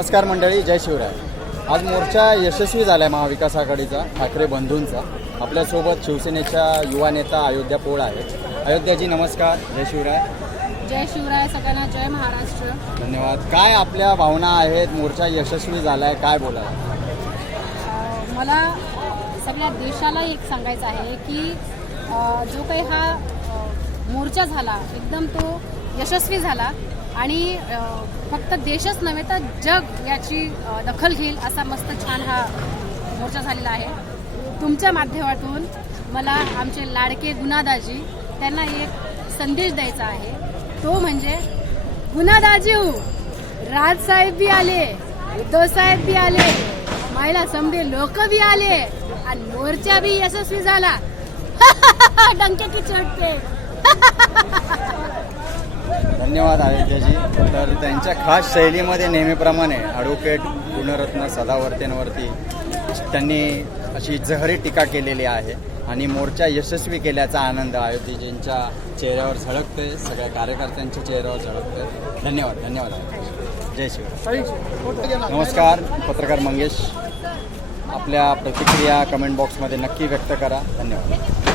नमस्कार मंडळी, जय शिवराय। आज मोर्चा यशस्वी झाला आहे महाविकास आघाडीचा, ठाकरे बंधूंचा। आपल्यासोबत शिवसेनेच्या युवा नेता अयोध्या पोळ आहेत। अयोध्याजी नमस्कार, जय शिवराय। जय शिवराय सगळ्यांना, जय महाराष्ट्र। धन्यवाद। काय आपल्या भावना आहेत? मोर्चा यशस्वी झाला आहे, काय बोलाल? मला सगळ्या देशाला एक सांगायचं आहे की जो काही हा मोर्चा झाला एकदम तो यशस्वी झाला आणि फक्त देशच नव्हे तर जग याची दखल घेईल असा मस्त छान हा मोर्चा झालेला आहे। तुमच्या माध्यमातून मला आमचे लाडके गुणादाजी त्यांना एक संदेश द्यायचा आहे, तो म्हणजे गुणादाजी राजसाहेब भी आले, उद्धव साहेब भी आले, महिला समजे लोक भी आले आणि मोर्चा भी यशस्वी झाला। डंके की चोट पे। धन्यवाद अयोध्याजी। तर त्यांच्या खास शैलीमध्ये नेहमीप्रमाणे ॲडव्होकेट गुणरत्न सदावर्तेंवरती त्यांनी अशी जहरी टीका केलेली आहे आणि मोर्चा यशस्वी केल्याचा आनंद अयोध्याजींच्या चेहऱ्यावर झळकतोय, सगळ्या कार्यकर्त्यांच्या चेहऱ्यावर झळकतोय। धन्यवाद, धन्यवाद। जय शिवराय। नमस्कार, पत्रकार मंगेश। आपल्या प्रतिक्रिया कमेंट बॉक्समध्ये नक्की व्यक्त करा। धन्यवाद।